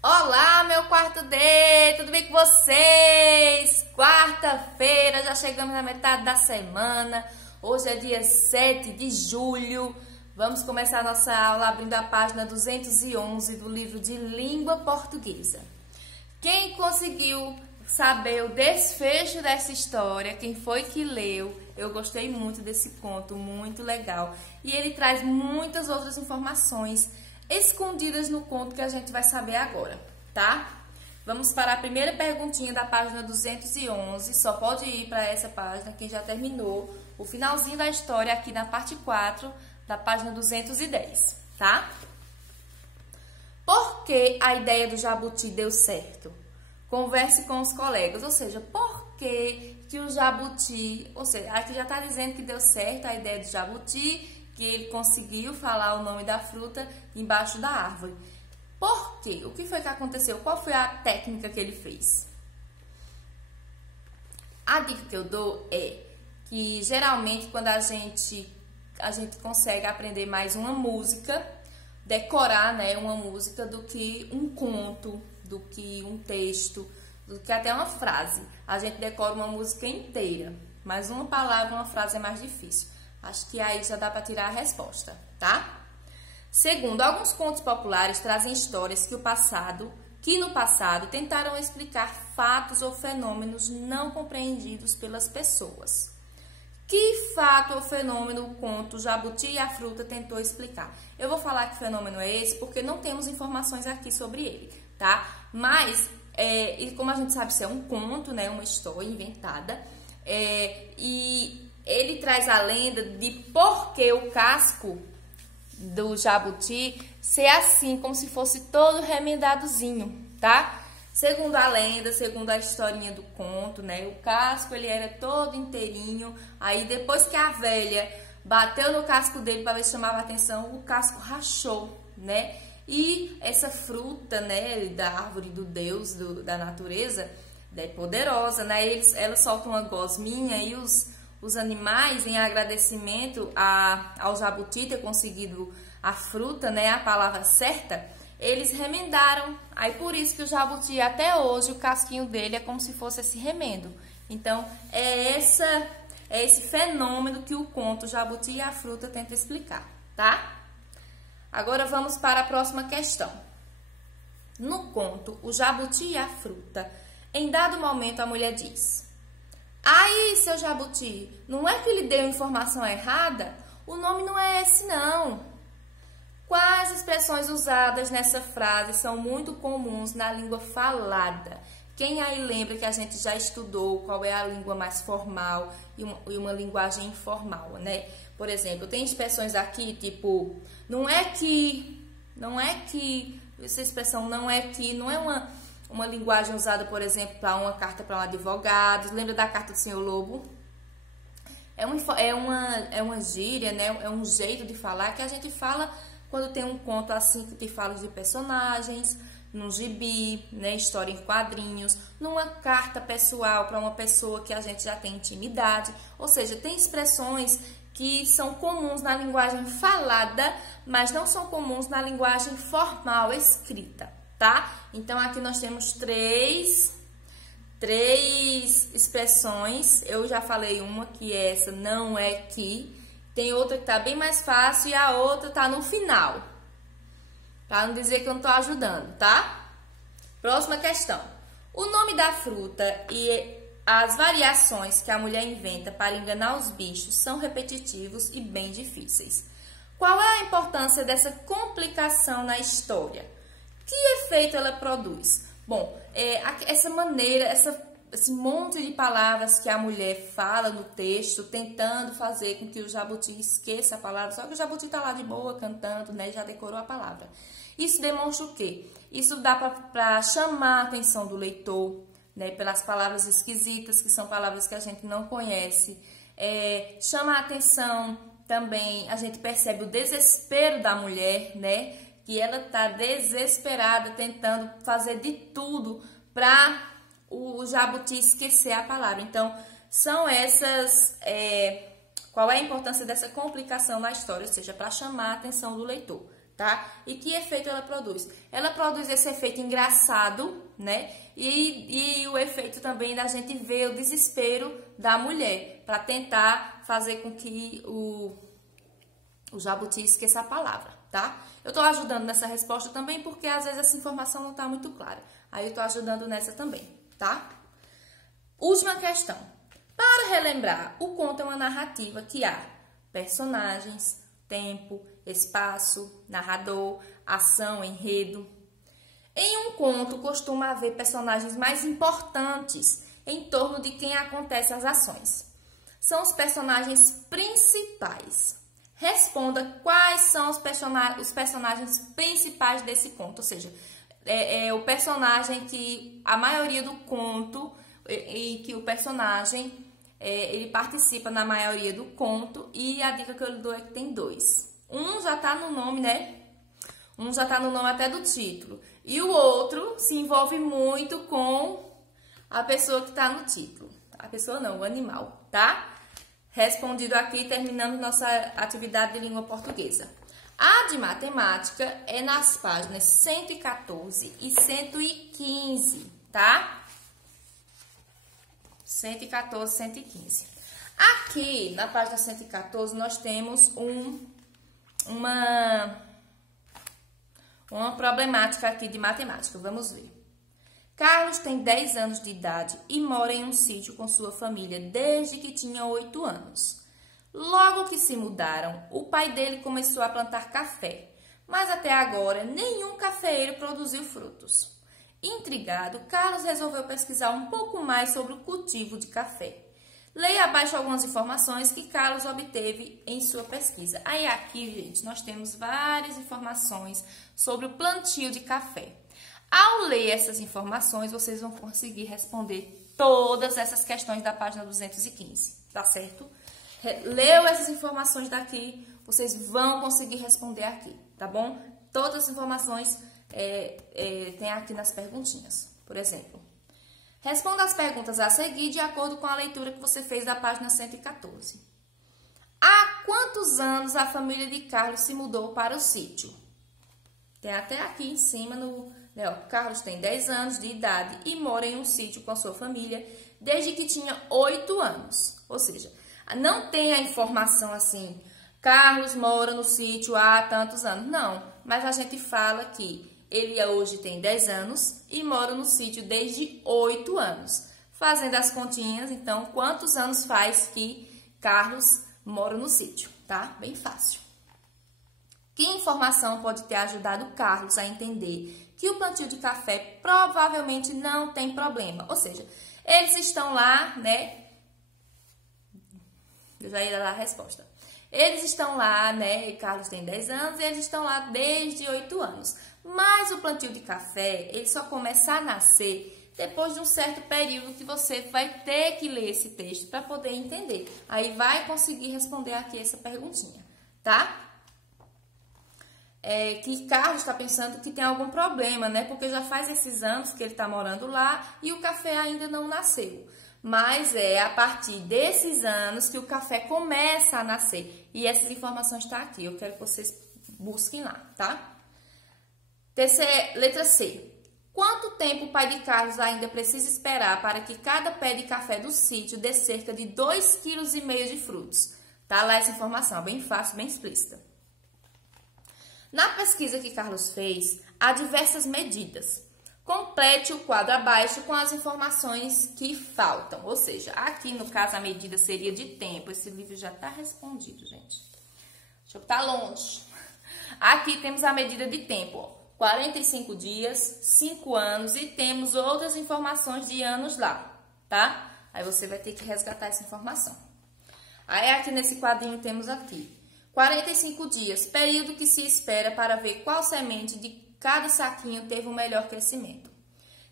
Olá, meu quarto D, tudo bem com vocês? Quarta-feira, já chegamos na metade da semana. Hoje é dia 7 de julho. Vamos começar a nossa aula abrindo a página 211 do livro de Língua Portuguesa. Quem conseguiu saber o desfecho dessa história, quem foi que leu, eu gostei muito desse conto, muito legal. E ele traz muitas outras informações escondidas no conto que a gente vai saber agora, tá? Vamos para a primeira perguntinha da página 211. Só pode ir para essa página quem já terminou o finalzinho da história aqui na parte 4 da página 210, tá? Por que a ideia do jabuti deu certo? Converse com os colegas, ou seja, por que o jabuti, ou seja, aqui já está dizendo que deu certo a ideia do jabuti, que ele conseguiu falar o nome da fruta embaixo da árvore. Por quê? O que foi que aconteceu? Qual foi a técnica que ele fez? A dica que eu dou é que geralmente quando a gente consegue aprender mais uma música, decorar, né, uma música do que um conto, do que um texto, do que até uma frase. A gente decora uma música inteira, mas uma palavra, uma frase é mais difícil. Acho que aí já dá para tirar a resposta, tá? Segundo, alguns contos populares trazem histórias que no passado tentaram explicar fatos ou fenômenos não compreendidos pelas pessoas. Que fato ou fenômeno o conto Jabuti e a Fruta tentou explicar? Eu vou falar que fenômeno é esse porque não temos informações aqui sobre ele, tá? Mas, e como a gente sabe, isso é um conto, né? Uma história inventada. E ele traz a lenda de por que o casco do jabuti ser assim, como se fosse todo remendadozinho, tá? Segundo a lenda, segundo a historinha do conto, né? O casco, ele era todo inteirinho. Aí, depois que a velha bateu no casco dele para ver se chamava atenção, o casco rachou, né? E essa fruta, né, da árvore do Deus, da natureza, é poderosa, né? Ela solta uma gosminha e os animais, em agradecimento ao jabuti ter conseguido a fruta, né, a palavra certa, eles remendaram. Aí por isso que o jabuti até hoje, o casquinho dele é como se fosse esse remendo. Então, é esse fenômeno que o conto Jabuti e a Fruta tenta explicar, tá? Agora vamos para a próxima questão. No conto, o jabuti e a fruta, em dado momento a mulher diz: "Aí, seu jabuti, não é que lhe deu informação errada? O nome não é esse, não." Quais expressões usadas nessa frase são muito comuns na língua falada? Quem aí lembra que a gente já estudou qual é a língua mais formal e uma linguagem informal, né? Por exemplo, tem expressões aqui tipo, não é que, essa expressão não é que, não é uma linguagem usada, por exemplo, para uma carta para um advogado. Lembra da carta do Senhor Lobo? É uma gíria, né? É um jeito de falar que a gente fala quando tem um conto assim que te fala de personagens, num gibi, né? História em quadrinhos, numa carta pessoal para uma pessoa que a gente já tem intimidade. Ou seja, tem expressões que são comuns na linguagem falada, mas não são comuns na linguagem formal, escrita, tá? Então, aqui nós temos três expressões. Eu já falei uma, que é essa, não é que. Tem outra que tá bem mais fácil e a outra tá no final. Pra não dizer que eu não tô ajudando, tá? Próxima questão. O nome da fruta e as variações que a mulher inventa para enganar os bichos são repetitivos e bem difíceis. Qual é a importância dessa complicação na história? Que efeito ela produz? Bom, essa maneira, esse monte de palavras que a mulher fala no texto, tentando fazer com que o jabuti esqueça a palavra, só que o jabuti está lá de boa, cantando, né, já decorou a palavra. Isso demonstra o quê? Isso dá para chamar a atenção do leitor, né, pelas palavras esquisitas, que são palavras que a gente não conhece. Chama a atenção também, a gente percebe o desespero da mulher, né, que ela está desesperada, tentando fazer de tudo para o jabuti esquecer a palavra. Então, são essas... qual é a importância dessa complicação na história? Ou seja, para chamar a atenção do leitor, tá? E que efeito ela produz? Ela produz esse efeito engraçado, né? E o efeito também da gente ver o desespero da mulher para tentar fazer com que o jabuti esqueça a palavra, tá? Eu tô ajudando nessa resposta também porque às vezes essa informação não tá muito clara. Aí eu tô ajudando nessa também, tá? Última questão. Para relembrar, o conto é uma narrativa que há personagens, tempo, espaço, narrador, ação, enredo. Em um conto, costuma haver personagens mais importantes em torno de quem acontecem as ações. São os personagens principais. Responda quais são os personagens principais desse conto, ou seja, é o personagem que a maioria do conto, e que o personagem ele participa na maioria do conto, e a dica que eu lhe dou é que tem dois. Um já tá no nome, né? Um já tá no nome até do título. E o outro se envolve muito com a pessoa que tá no título. A pessoa não, o animal, tá? Respondido aqui, terminando nossa atividade de língua portuguesa. A de matemática é nas páginas 114 e 115, tá? 114 e 115. Aqui, na página 114, nós temos uma problemática aqui de matemática. Vamos ver. Carlos tem 10 anos de idade e mora em um sítio com sua família desde que tinha 8 anos. Logo que se mudaram, o pai dele começou a plantar café, mas até agora nenhum cafeeiro produziu frutos. Intrigado, Carlos resolveu pesquisar um pouco mais sobre o cultivo de café. Leia abaixo algumas informações que Carlos obteve em sua pesquisa. Aí aqui, gente, nós temos várias informações sobre o plantio de café. Ao ler essas informações, vocês vão conseguir responder todas essas questões da página 215, tá certo? Leu essas informações daqui, vocês vão conseguir responder aqui, tá bom? Todas as informações tem aqui nas perguntinhas. Por exemplo, responda as perguntas a seguir de acordo com a leitura que você fez da página 114. Há quantos anos a família de Carlos se mudou para o sítio? Tem até aqui em cima Carlos tem 10 anos de idade e mora em um sítio com a sua família desde que tinha 8 anos. Ou seja, não tem a informação assim, Carlos mora no sítio há tantos anos. Não, mas a gente fala que ele hoje tem 10 anos e mora no sítio desde 8 anos. Fazendo as continhas, então, quantos anos faz que Carlos mora no sítio, tá? Bem fácil. Que informação pode ter ajudado Carlos a entender que o plantio de café provavelmente não tem problema? Ou seja, eles estão lá, né? Eu já ia dar a resposta. Eles estão lá, né? Carlos tem 10 anos e eles estão lá desde 8 anos. Mas o plantio de café, ele só começa a nascer depois de um certo período que você vai ter que ler esse texto para poder entender. Aí vai conseguir responder aqui essa perguntinha, tá? Que Carlos está pensando que tem algum problema, né? Porque já faz esses anos que ele está morando lá e o café ainda não nasceu. Mas é a partir desses anos que o café começa a nascer. E essas informações estão aqui. Eu quero que vocês busquem lá, tá? Letra C. Quanto tempo o pai de Carlos ainda precisa esperar para que cada pé de café do sítio dê cerca de 2,5 kg de frutos? Tá lá essa informação, bem fácil, bem explícita. Na pesquisa que Carlos fez, há diversas medidas. Complete o quadro abaixo com as informações que faltam. Ou seja, aqui no caso a medida seria de tempo. Esse livro já está respondido, gente. Deixa eu estar longe. Aqui temos a medida de tempo, ó. 45 dias, 5 anos e temos outras informações de anos lá, tá? Aí você vai ter que resgatar essa informação. Aí aqui nesse quadrinho temos aqui 45 dias, período que se espera para ver qual semente de cada saquinho teve um melhor crescimento.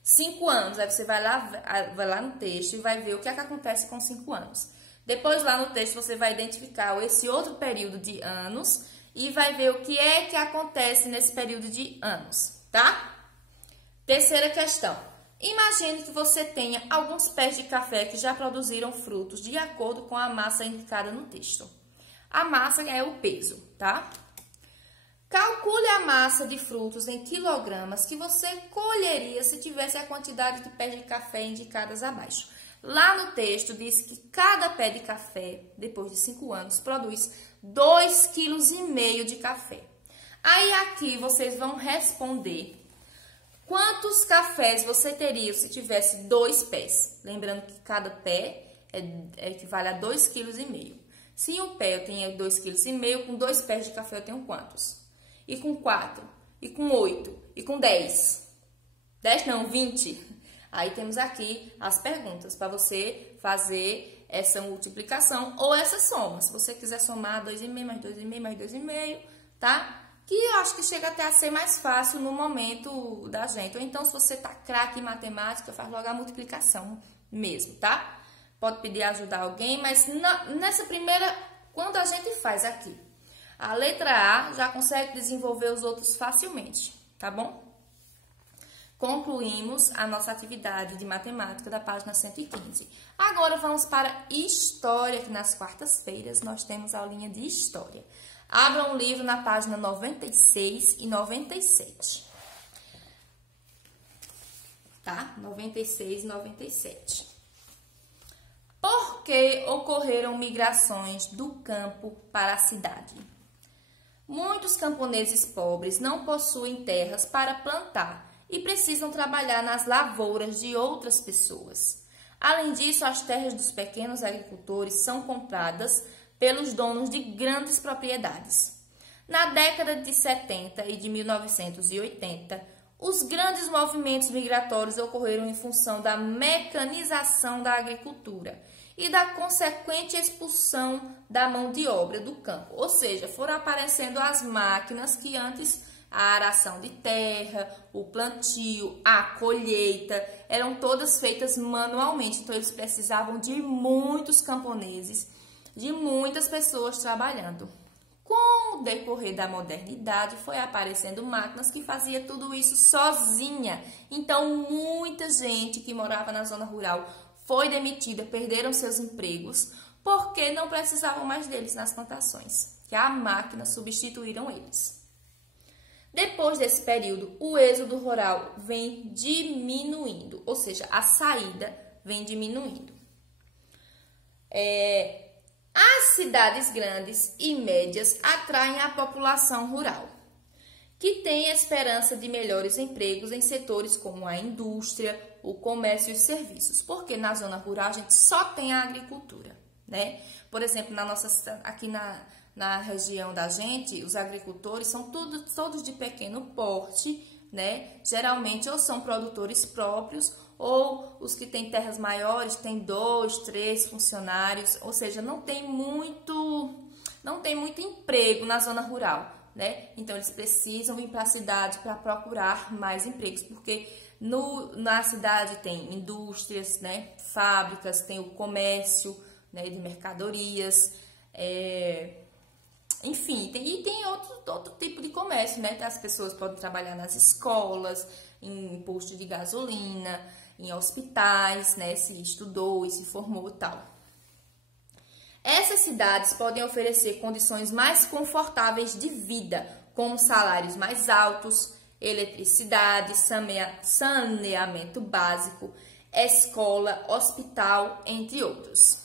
5 anos, aí você vai lá no texto e vai ver o que é que acontece com 5 anos. Depois lá no texto você vai identificar esse outro período de anos e vai ver o que é que acontece nesse período de anos, tá? Terceira questão. Imagine que você tenha alguns pés de café que já produziram frutos de acordo com a massa indicada no texto. A massa é o peso, tá? Calcule a massa de frutos em quilogramas que você colheria se tivesse a quantidade de pés de café indicadas abaixo. Lá no texto diz que cada pé de café, depois de 5 anos, produz 2,5 kg de café. Aí aqui vocês vão responder quantos cafés você teria se tivesse 2 pés. Lembrando que cada pé equivale a 2,5 kg. Se um pé eu tenho 2,5 kg, com 2 pés de café eu tenho quantos? E com 4, e com 8, e com 10. 10 não, 20. Aí temos aqui as perguntas para você fazer essa multiplicação ou essa soma. Se você quiser somar 2,5 mais 2,5 mais 2,5, tá? Que eu acho que chega até a ser mais fácil no momento da gente. Ou então, se você tá craque em matemática, faz logo a multiplicação mesmo, tá? Pode pedir ajuda a alguém, mas nessa primeira, quando a gente faz aqui, a letra A já consegue desenvolver os outros facilmente, tá bom? Concluímos a nossa atividade de matemática da página 115. Agora vamos para História, que nas quartas-feiras nós temos a aulinha de História. Abra um livro na página 96 e 97. Tá? 96 e 97. Por que ocorreram migrações do campo para a cidade? Muitos camponeses pobres não possuem terras para plantar e precisam trabalhar nas lavouras de outras pessoas. Além disso, as terras dos pequenos agricultores são compradas pelos donos de grandes propriedades. Na década de 70 e de 1980, os grandes movimentos migratórios ocorreram em função da mecanização da agricultura e da consequente expulsão da mão de obra do campo. Ou seja, foram aparecendo as máquinas que antes a aração de terra, o plantio, a colheita, eram todas feitas manualmente. Então, eles precisavam de muitos camponeses, de muitas pessoas trabalhando. Com o decorrer da modernidade, foi aparecendo máquinas que fazia tudo isso sozinha. Então, muita gente que morava na zona rural foi demitida, perderam seus empregos, porque não precisavam mais deles nas plantações, que a máquina substituíram eles. Depois desse período, o êxodo rural vem diminuindo, ou seja, a saída vem diminuindo. As cidades grandes e médias atraem a população rural, que tem esperança de melhores empregos em setores como a indústria, o comércio e os serviços, porque na zona rural a gente só tem a agricultura, né? Por exemplo, aqui na região da gente, os agricultores são todos de pequeno porte, né? Geralmente ou são produtores próprios ou os que têm terras maiores têm 2, 3 funcionários, ou seja, não tem muito emprego na zona rural, né? Então eles precisam ir para a cidade para procurar mais empregos, porque na cidade tem indústrias, né? Fábricas, tem o comércio, né? De mercadorias, enfim, tem outro tipo de comércio, né? As pessoas podem trabalhar nas escolas, em postos de gasolina, em hospitais, né? Se estudou e se formou e tal. Essas cidades podem oferecer condições mais confortáveis de vida, como salários mais altos, eletricidade, saneamento básico, escola, hospital, entre outros.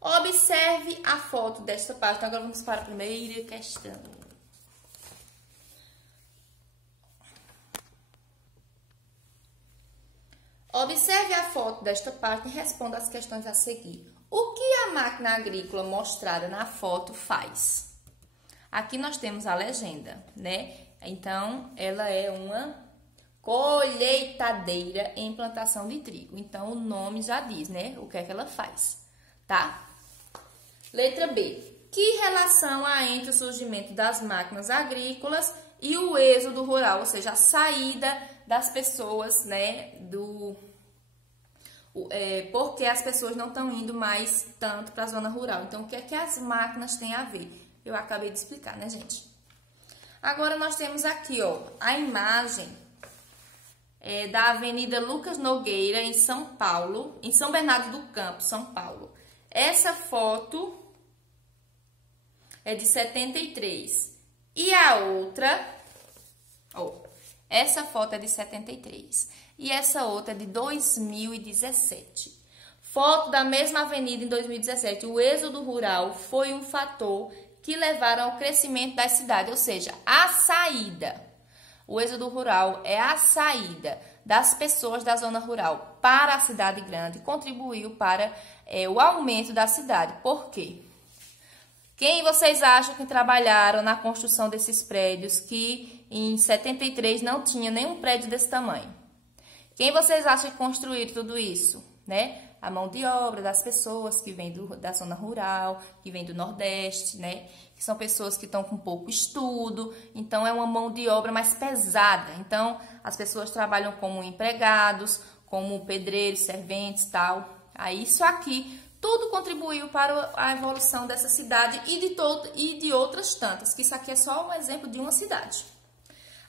Observe a foto desta página. Agora vamos para a primeira questão. Observe a foto desta página e responda as questões a seguir. O que a máquina agrícola mostrada na foto faz? Aqui nós temos a legenda, né? Então, ela é uma colheitadeira em plantação de trigo. Então, o nome já diz, né? O que é que ela faz, tá? Letra B. Que relação há entre o surgimento das máquinas agrícolas e o êxodo rural, ou seja, a saída das pessoas, né, porque as pessoas não estão indo mais tanto para a zona rural. Então, o que é que as máquinas têm a ver? Eu acabei de explicar, né, gente? Agora, nós temos aqui, ó, a imagem da Avenida Lucas Nogueira, em São Paulo, em São Bernardo do Campo, São Paulo. Essa foto é de 73. E a outra, essa foto é de 73 e essa outra é de 2017. Foto da mesma avenida em 2017. O êxodo rural foi um fator que levaram ao crescimento da cidade, ou seja, a saída. O êxodo rural é a saída das pessoas da zona rural para a cidade grande, contribuiu para o aumento da cidade. Por quê? Quem vocês acham que trabalharam na construção desses prédios que em 73 não tinha nenhum prédio desse tamanho? Quem vocês acham que construíram tudo isso, né? A mão de obra das pessoas que vêm da zona rural, que vêm do Nordeste, né? Que são pessoas que estão com pouco estudo, então é uma mão de obra mais pesada. Então, as pessoas trabalham como empregados, como pedreiros, serventes, tal. Aí, isso aqui, tudo contribuiu para a evolução dessa cidade e de outras tantas, que isso aqui é só um exemplo de uma cidade.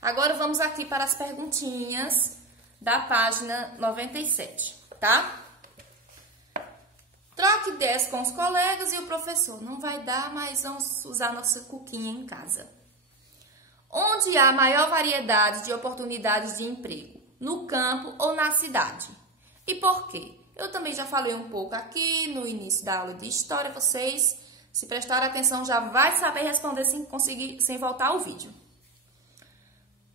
Agora, vamos aqui para as perguntinhas da página 97, tá? Troque ideias com os colegas e o professor. Não vai dar, mas vamos usar nossa cuquinha em casa. Onde há maior variedade de oportunidades de emprego? No campo ou na cidade? E por quê? Eu também já falei um pouco aqui no início da aula de história. Vocês, se prestarem atenção, já vai saber responder sem voltar ao vídeo.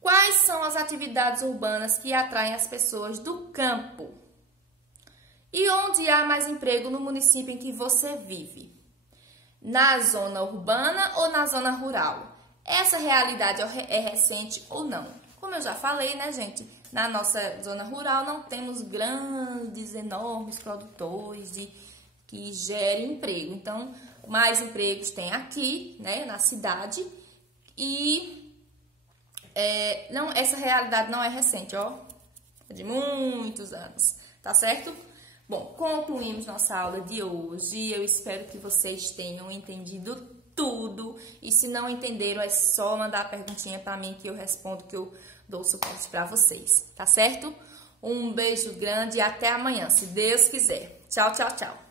Quais são as atividades urbanas que atraem as pessoas do campo? E onde há mais emprego no município em que você vive? Na zona urbana ou na zona rural? Essa realidade é recente ou não? Como eu já falei, né, gente? Na nossa zona rural não temos grandes, enormes produtores que gerem emprego. Então, mais empregos tem aqui, né, na cidade. E essa realidade não é recente, ó. É de muitos anos, tá certo? Bom, concluímos nossa aula de hoje. Eu espero que vocês tenham entendido tudo. E se não entenderam, é só mandar a perguntinha para mim que eu respondo, que eu dou suporte para vocês, tá certo? Um beijo grande e até amanhã, se Deus quiser. Tchau, tchau, tchau.